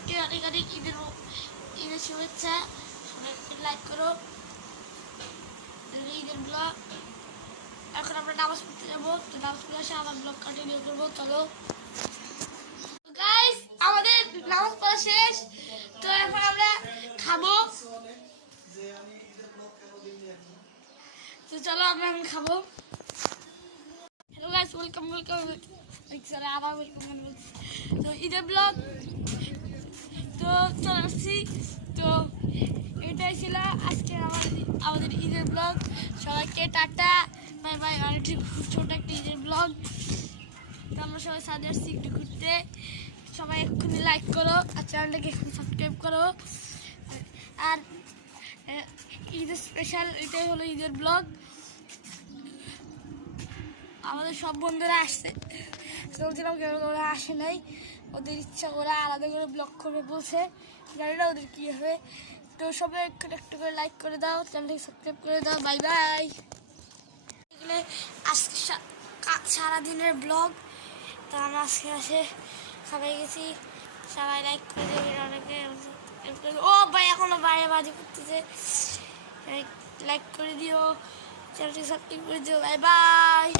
সবাইকে অনেক অনেক ঈদের শুভেচ্ছা। সবাইকে লাইক করো। ঈদের ব্লগ। এখন আমরা নামাজ পড়তে যাবো, তো নামাজ পড়ে আসে আমার ব্লগ কন্টিনিউ করবো। চলো গাইস, আমাদের নামাজ পড়া শেষ, তো এখন আমরা খাবো। তো চলো আমরা এখন খাবো। হ্যালো গাইস, ওয়েলকাম আবার ওয়েলকাম। তো ঈদের ব্লগ তো চলে আসছি। তো এটাই ছিল আজকে আমাদের ঈদের ব্লগ। সবাইকে টাটা, বাই বাই। আর একটি খুব ছোট একটা ঈদের ব্লগ। তো আমরা সবাই সাথে আসছি একটু ঘুরতে। সবাই এক্ষুনি লাইক করো আর চ্যানেলটাকে এক্ষুনি সাবস্ক্রাইব করো। আর ঈদের স্পেশাল এটাই হলো ঈদের ব্লগ। আমাদের সব বন্ধুরা আসছে, বলছিলাম ওরা আসে নাই, ওদের ইচ্ছা, ওরা আলাদা করে ব্লগ করবে বলছে, জানি না ওদের কী হবে। তো সবাই একটু একটু করে লাইক করে দাও, চ্যানেলটাকে সাবস্ক্রাইব করে দাও। Bye bye. এগুলো আজকে সারাদিনের ব্লগ। তো আমরা আজকে সবাই গেছি, সবাই লাইক করে দেবে অনেকে। ও ভাই এখনো বাইরে বাজি করতেছে, লাইক করে দিও, চ্যানেলটাকে সাবস্ক্রাইব করে দিও। Bye bye.